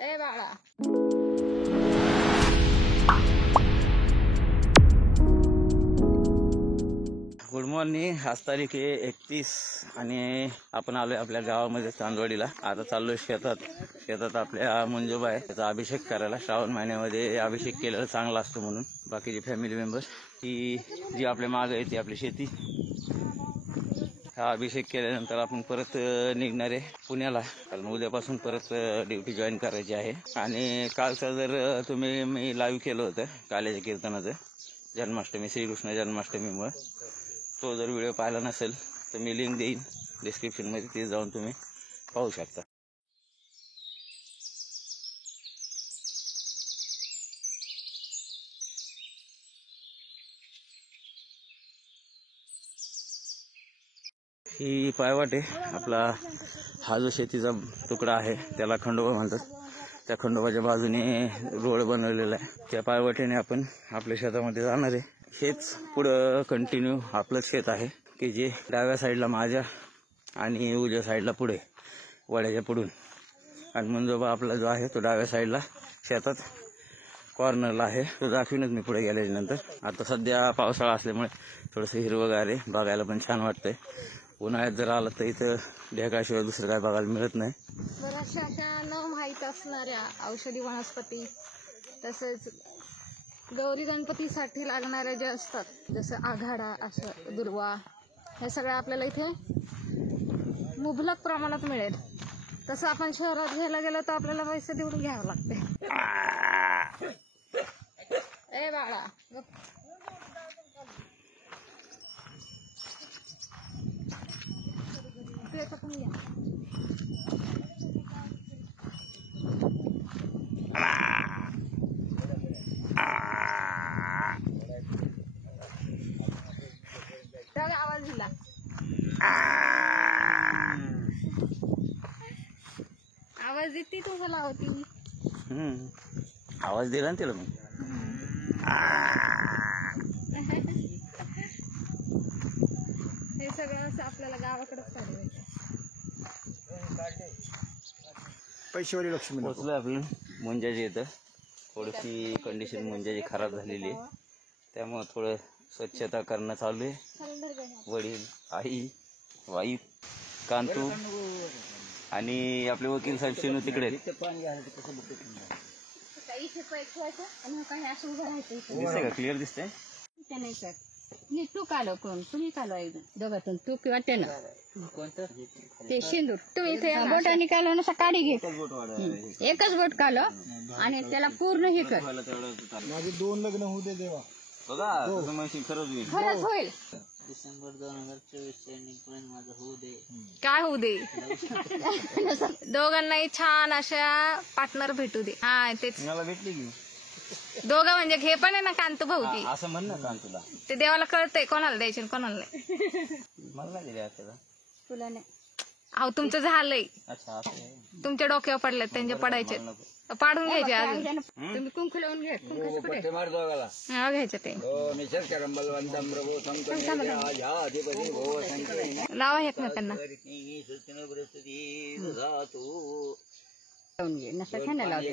ए बाळा good morning. आज तारीख आहे 31 आणि आपण आलोय आपल्या गावामध्ये चांदवडीला. आता चाललोय शेतात आपल्या मंजूबा आहे त्याचा अभिषेक करायला. श्रावण महिन्यामध्ये अभिषेक केलेला चांगला असतो म्हणून. बाकीचे फॅमिली मेंबर ही जी आपल्या मागे आहे ती आपली शेती. हा अभिषेक केल्यानंतर आपण परत निघणार आहे पुण्याला, कारण उद्यापासून परत ड्युटी जॉईन करायची आहे. आणि कालचं जर तुम्ही मी लाईव्ह केलं होतं काल्याच्या कीर्तनाचं जन्माष्टमी, श्रीकृष्ण जन्माष्टमीमुळे, तो जर व्हिडिओ पाहिला नसेल तर मी लिंक देईन डिस्क्रिप्शनमध्ये, ते जाऊन तुम्ही पाहू शकता. ही पायवाट आहे आपला. हा जो शेतीचा तुकडा आहे त्याला खंडोबा म्हणतात. त्या खंडोबाच्या बाजूने रोड बनवलेला आहे. त्या पायवाटेने आपण आपल्या शेतामध्ये जाणार आहे. हेच पुढं कंटिन्यू आपलं शेत आहे की जे डाव्या साईडला माझ्या आणि उजव्या साईडला पुढे वड्याच्या पुढून. आणि मंजोबा आपला जो आहे तो डाव्या साईडला शेतात कॉर्नरला आहे. तो दाखवीनच मी पुढे गेल्याच्या नंतर. आता सध्या पावसाळा असल्यामुळे थोडंसं हिरवगार आहे, बघायला पण छान वाटतंय. उन्हाळ्यात जर आलं तर इथं ढेकाशिवाय दुसरं काय बघायला मिळत नाही. बऱ्याचशा अशा न माहीत असणाऱ्या औषधी वनस्पती, तसंच गौरी गणपतीसाठी लागणाऱ्या ज्या असतात, जसं आघाडा, असं दुर्वा, हे सगळं आपल्याला इथे मुबलक प्रमाणात मिळेल. तसं आपण शहरात घ्यायला गेलो तर आपल्याला पैसे देऊन घ्यावं लागते. ए बाळा आवाज दिला. आवाज देते तुम्हाला होती. आवाज दिला ना तिला मी. हे सगळं असं आपल्याला गावाकडेच पाहिजे. पैशावाली लक्ष्मी पोचलं आपलं मुंजाची. इथं थोडीशी कंडिशन मुंजाची खराब झालेली आहे, त्यामुळे थोडं स्वच्छता करणं चालू आहे. वडील, आई, वाईफ, कांतू आणि आपले वकील साहेब शेनू तिकडे. दिसतंय का? क्लिअर दिसतंय. तू कालो कोण तुम्ही कालो आहे दोघातून, तू किंवा त्यानं कोणतं ते शेंदूर. तुम्ही इथे बोटाने कालो ना काडी घे, एकच बोट कालो आणि त्याला पूर्ण हे कर. माझे 2 लग्न होऊ दे देवा. खरंच होईल. डिसेंबर 2024 माझं होऊ दे. काय होऊ दे. दोघांनाही छान अशा पार्टनर भेटू दे. हा तेच मला भेटली की दोघं म्हणजे हे पण आहे ना कांतू भाऊजी, असं म्हण ना कांतूला. ते देवाला कळतंय कोणाला द्यायचे कोणाला नाही. मला नाही दिले आता. तुला नाही. अहो तुमचं झालंय, अच्छा असं आहे. तुमच्या डोक्यावर पडले, त्यांचे पडायचे, पाडून घ्यायचे. अजून तुम्ही कुंकू लावून घ्या. हा घ्यायचे ते लावा एकमेकांना.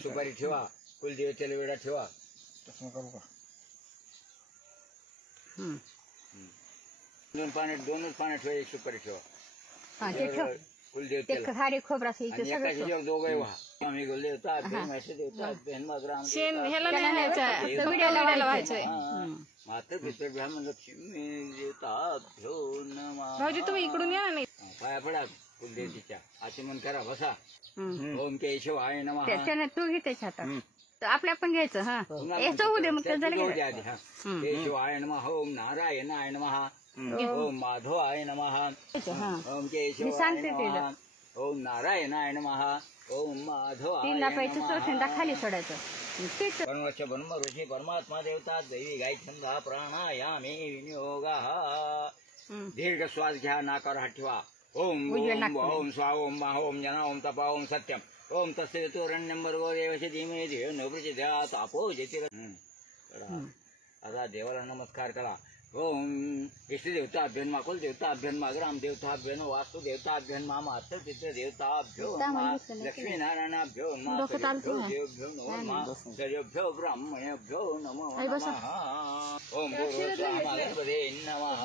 सुपारी ठेवा, कुलदेवतेला वेळा ठेवा. दोनच पाण्यात ठेवा, एक सुपारी ठेवा. कुलदेवतेला खारी खोबरा दोघं व्हा. आम्ही देवता शेण ह्याला नाही न्यायचं, विड्याला व्हायचंय. माता पितृभ्याम लक्ष्मी देवता भाऊजी तुम्ही इकडून या ना. पाया पडा कुलदेवतीच्या, आचमन करा, बसा. ओम केशवाय नमः. त्याच्याने तू घे त्याच्या हातात, आपल्या पण घ्यायचं. हा याचं होऊ दे, मग त्याचं केशवाय नमः. ओम नारायणाय नमः. ओम माधवाय नमः. ओम केशवाय नमः. ओम नारायणाय नमः. ओम माधवाय नमः. खाली सोडायचं. परमवश्य ब्रह्म ऋषी परमात्मा देवता दैवी गाय छंदा प्राणायामे विनियोगः. दीर्घ श्वास घ्या, नाकावर हात ठेवा. ओम ओम ओम स्वा ओम महा ओम जना ओम तपा ओम सत्यम. ओम तस्य तोरण्यं भर्गो देवस्य धीमहि धियो न प्रचोदयात्. आपो जेते. आता देवाला नमस्कार करा. ओम इष्टदेवताभ्यन्मा कुलदेवताभ्यन्मा ग्रामदेवताभ्यन्मा वास्तुदेवताभ्यन्मा मातृपितृदेवताभ्यो नमः लक्ष्मीनारायणाभ्यो नमः देवभ्यो नमः सर्वेभ्यो ब्राह्मणेभ्यो नमो नमः ओम गणपते नमः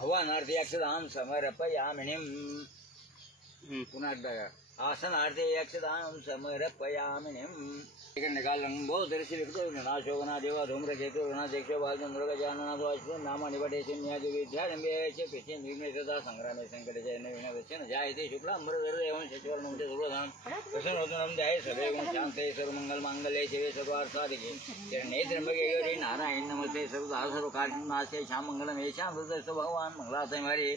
हवनार्थे अक्षदां समर्पयामिनिं पुनः आसनार्थे अक्षदां समर्पयामिनिं नाशोगना धूम्रकेतु गणाध्यक्षो भागचंद्र गजाननाथ वाजपेयी नामा निपटेशन्यादि विद्यारंभ्य पेशेन विघ्नेश्वरदा संग्रामे संकटे नवीन जायते शुक्लांबरधर एवं शशिवर्णं च दुर्लभं प्रसन्नोदनं ध्याये सर्वगुण शान्ते सर्वमंगल मांगल्ये शिवे सर्वार्थसाधिके शरण्ये त्र्यंबके गौरी नारायण नमस्ते सर्वदा सर्वकार्यनाशे श्यामंगलम् येषां हृदयस्थ भगवान् मंगलासय हरि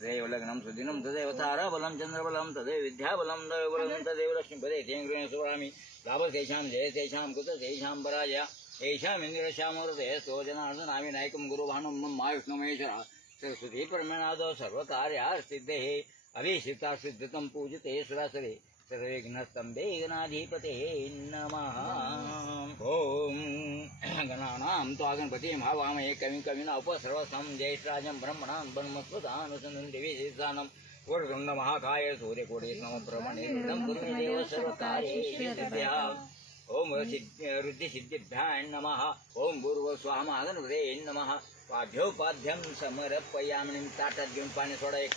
तदेव लग्नं सुदिनं तदेव ताराबलं चन्द्रबलं तदेव विद्याबलं दैवबलं तदेव लक्ष्मीपदे तेन सुरामि लाभतेषां जयतेषां कुततेषां पराजय येषाम् इन्द्रश्यामूर्ते स्तोजनार्दनामि नायकं गुरुभानुं मम विष्णुमहेश्वर सरस्वती परमेणादौ सर्वकार्यासिद्धेः अभिषिक्ता सिद्धतं पूजते सुरासुरे सर्वविघ्नस्तम्भे गणाधिपते नमः ॐ गणानां त्वा गणपतिं हवामहे कविं कविना उपसर्वस्तं ज्येष्ठराजं ब्रह्मणां ब्रह्मस्पदानुसन्दं देवी सिद्धानं वरदं महाकाय सूर्यकोटि समप्रभणेदं कुर्मे देव सर्वकार्येषु ओम रुद्धिसिद्धिभ्यां नमः ओम पूर्वस्वाहा गणपते नमः पाठ्योपाध्यं समर्पयामि ताटात घेऊन पाणी सोडा एक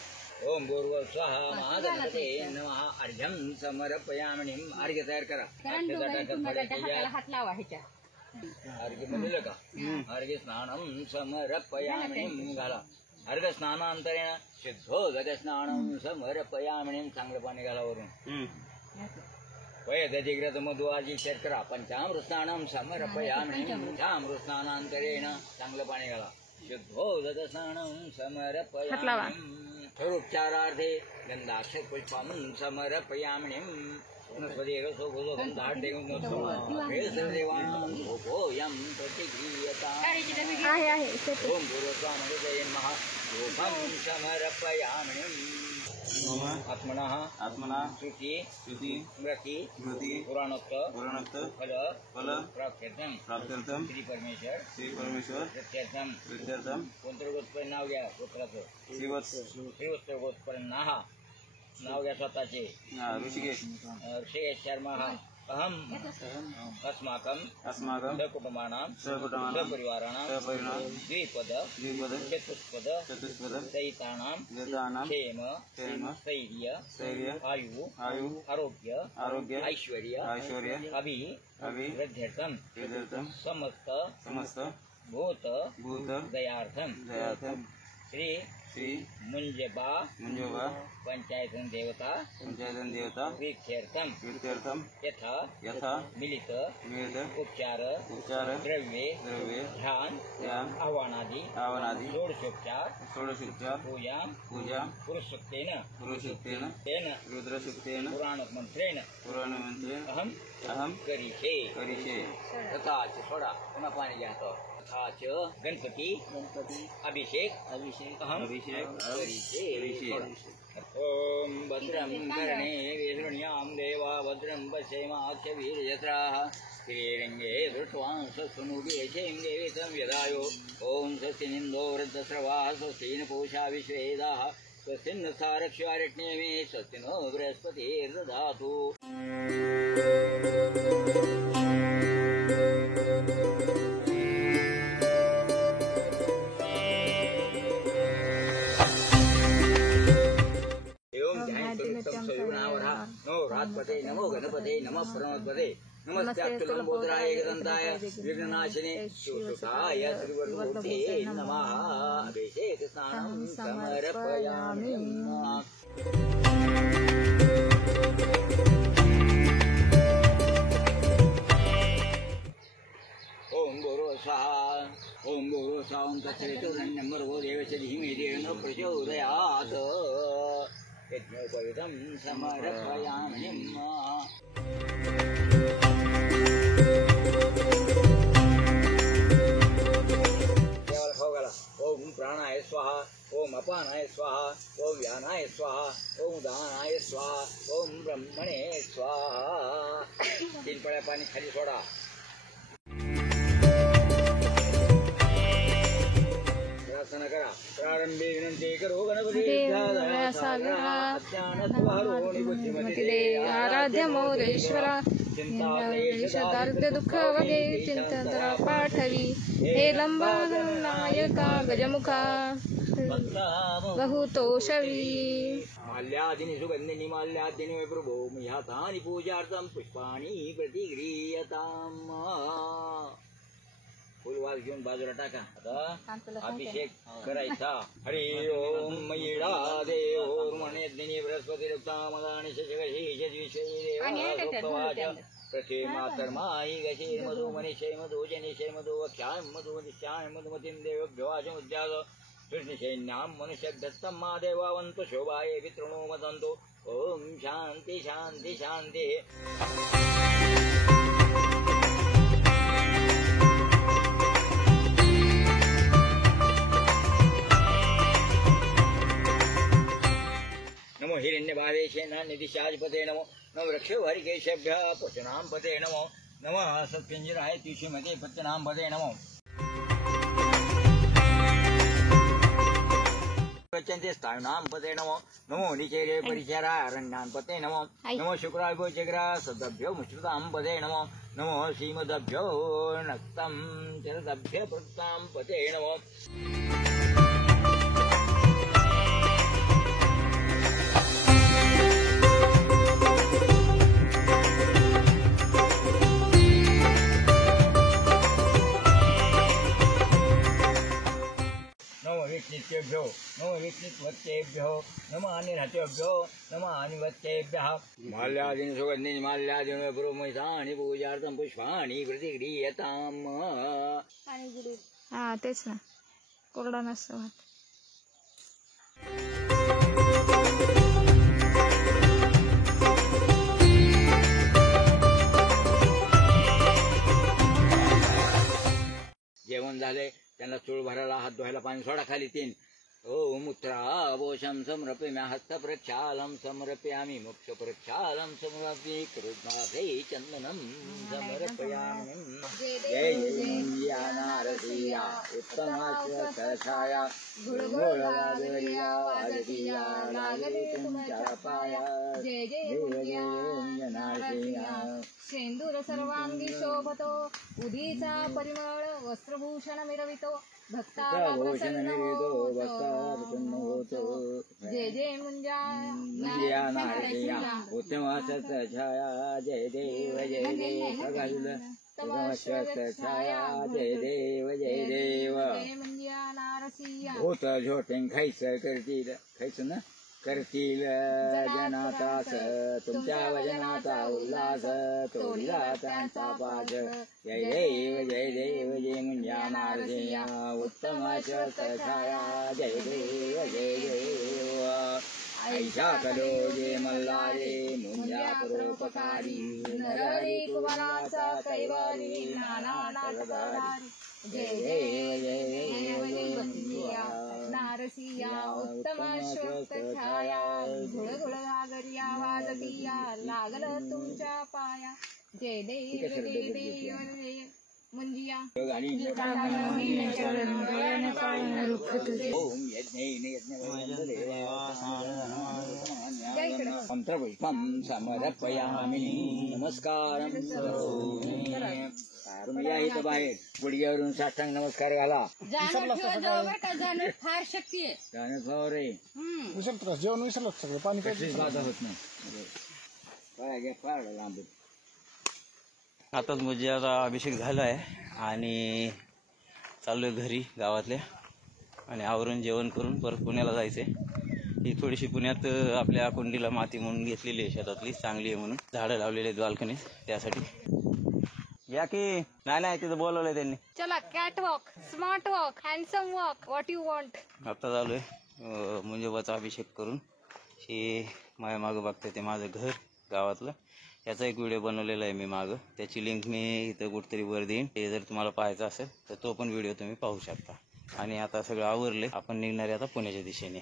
ओम पूर्वस्वाहा महागणपते नमः अर्घ्यं समर्पयामि अर्घ्य तयार करा हात लावा ह्याच्या अर्घ्य म्हणलं का अर्घ्य स्नानं समर्पयामि घाला अर्घ स्नानांतरेण शुद्धोदक स्नानं समर्पयामि चांगलं पाणी घाला वरून वयदधिकृत मधुवाजी शर्करा पंचामृत स्नानं समर्पयामि पंचामृत स्नानांतरेण चांगलं पाणी घाला शुद्धोदक स्नानं समर्पयामि स्वरूपचारार्थे गंधाक्षर पुष्पं समर्पयामि वनस्पतिः सोभोदेवान् प्रतिक्रियता ओम पूर्वस्वामि नमः रूपं समर्पयामि आत्मनः श्रुति स्मृति पुराणोक्त फल प्राप्त्यर्थं श्री परमेश्वर प्रत्यर्थं कोणतं गोत्र नाव घ्या गोत्राचं श्रीवत्स गोत्र नाव घ्या स्वतःचे ऋषिकेश शर्मा अहम अस्माकं सकुटुंबानां सपरिवाराणां द्विपद चतुष्पद सहितानां क्षेम स्थैर्य आयु आरोग्य ऐश्वर्य अभिवृद्ध्यर्थं समस्त भूत दयार्थं श्री मुंजबा पंचायत देवता प्रीत्यर्थं यथा मिलित उपचार द्रव्ये ध्यान आह्वानादि षोडशोपचार पूजा पुरुषोक्तेन तेन रुद्रसूक्तेन पुराणमन्त्रेण अहं करिष्ये तथा छोड़ा पुनः पाणी घ्या तथा च गणपति अभिषेक अहं करिष्ये ओम भद्रं कर्णे विहृण्यां देवा भद्रं पश्येमाक्षवीर्यत्राः श्रीरङ्गे दृष्ट्वा स्वनुगेशें देवी संव्यदायो ओम स्वस्तिनिन्दो वृद्धस्रवाः स्वस्तिन पूषा विश्वेदाः स्वस्तिन सारक्ष्यारण्यमे स्वस्तिनो बृहस्पतिर्दधातु नमो रात्पते नमो गणपते नमः प्रणवपते नमस्ते एकदंताय विघ्ननाशिने शिवसुताय श्रीवरमूर्ते नमः अभिषेक स्नानं समर्पयामि ओम गुरुस्वाहा ओम तत्सवितुर्वरेण्यं देवस्य धीमहि धियो न प्रचोदयात् यज्ञोपवीतं समर्पयामि ओम प्राणाय स्वाहा ओम अपानाय स्वाहा ओम व्यानाय स्वाहा ओम दानाय स्वाहा ओम ब्रह्मणे स्वाहा 3 पळ्या पाणी खाली सोडा शासन करा प्रारंभी विनंती करो गणपती आराध्य मौलेश्वरा दारिद्र्य दुःख वगे चिंतन पाठवी हे लंबानायका गजमुखा बहुतोषवी माल्यादिनी सुगंधिनी माल्यादिनी प्रभो मह्यातानि पूजार्थं पुष्पाणि प्रतिगृह्यताम् फुलवास घेऊन बाजूला टाका. आता अभिषेक करायचा. हरि ओम मयिडा देव मणेदिनी बृहस्पती रुक्तामदानि प्रथे मातर्माई गशीर मधु मनीषय मधु जनिषय मधु अक्षाय मधु निश्चाय मधुमतीं देवभ्यो आचमुद्यास कृष्णसैन्यां मनुष्यभ्यस्तं मा देवावन्तु शोभाये वितृणो मदन्तु. ओम शांति शांति शांति. नमो हिरण्यभावेशेन निधिशाजपते नमो नमो वृक्षवारिकेशभ्यः पशूनां पते नमो नमः सत्पिञ्जराय तुष्यमते पत्यनां पते नमो. गच्छन्ति स्थानां पते नमो नमो निचेरे परिचराय अरण्यां पते नमो नमो शुक्राभ्यो चक्रा सदभ्यो मुश्रितां पते नमो नमो श्रीमदभ्यो नक्तं चरदभ्य प्रक्तां पते नमो. नमो विष्णुभ्यो नमो विष्णुवत्तेभ्यो नमः अनिर्हतेभ्यो नमः अनिवत्तेभ्यः. माल्यादिनी सुगन्धिनी माल्यादिनी पुरोमहितानि पूजार्थं पुष्पाणि प्रतिगृह्यताम्. हा तेच ना कोरडा नसतो भात. जेवण झाले त्यांना चूळ भरायला हात धुवायला पाणी सोडा खाली 3. ओम उत्तरावोशं समर्पयामि हस्तप्रक्षालं समर्पयामि मोक्षप्रक्षालं समर्पयामि कृष्णाभे चन्दनं समर्पयामि. जय जय नारसिया उत्तमाश्वतछाया गुळगुळगागरिया वाजतिया लागले तुमच्या पाया. जय जय नारसिया शेंदूर सर्वांगी शोभतो उदीचा परिमळ वस्त्रभूषण मिरवितो भक्ताला प्रसन्न होतो. जय जय मुंजा नारसिया उत्तमाश्वतछाया जय देव छाया जय देव जय देव. जय मुंजा नारसिया होत झोटेन खायचं करतील खायचं ना करतील जनातास तुमच्या वजनाचा उल्हास तोडला त्यांचा पाठ. जय देव जय मुंजा नारसिया उत्तमाश्वतछाया जय देव जय देव. ऐशा कलो जे मल्हारे मुंजा परोपकारी नरहरी कुमाराचा कैवारी नाना नाथधारी. जय देव नारसिया उत्तमाश्वतछाया गुळगुळगागरिया वाजतिया लागलं तुमच्या पाया. जय देव मुंजिया मंत्रपुष्पं समर्पयामि नमस्कारं करोमि. तुम्ही या इथं बाहेर गुडघ्यावरून साष्टांग नमस्कार घाला. फार शक्ती आहे जाणत रे विसरतो जेवण विसरलं सगळं पाणी कशीच बाधा होत नाही. काय घ्या फार लांब. आताच मुंजाचा अभिषेक झाला आहे आणि चाललोय घरी गावातल्या आणि आवरून जेवण करून परत पुण्याला जायचंय. ही थोडीशी पुण्यात आपल्या कुंडीला माती म्हणून घेतलेली आहे शेतातली चांगली आहे म्हणून झाडं लावलेली आहेत बाल्कनीत त्यासाठी. या की नाही तिथं बोलवलंय त्यांनी. चला cat walk smart walk handsome walk what you want. आता चालू आहे मुंजोबाचा अभिषेक करून. हे माझ्या मागं बघते ते माझं घर गावातलं. याचा एक व्हिडिओ बनवलेला आहे मी मागं. त्याची लिंक मी इथं कुठेतरी वर देईन. ते जर तुम्हाला पाहायचं असेल तर तो पण व्हिडिओ तुम्ही पाहू शकता. आणि आता सगळं आवरले आपण निघणारे आता पुण्याच्या दिशेने.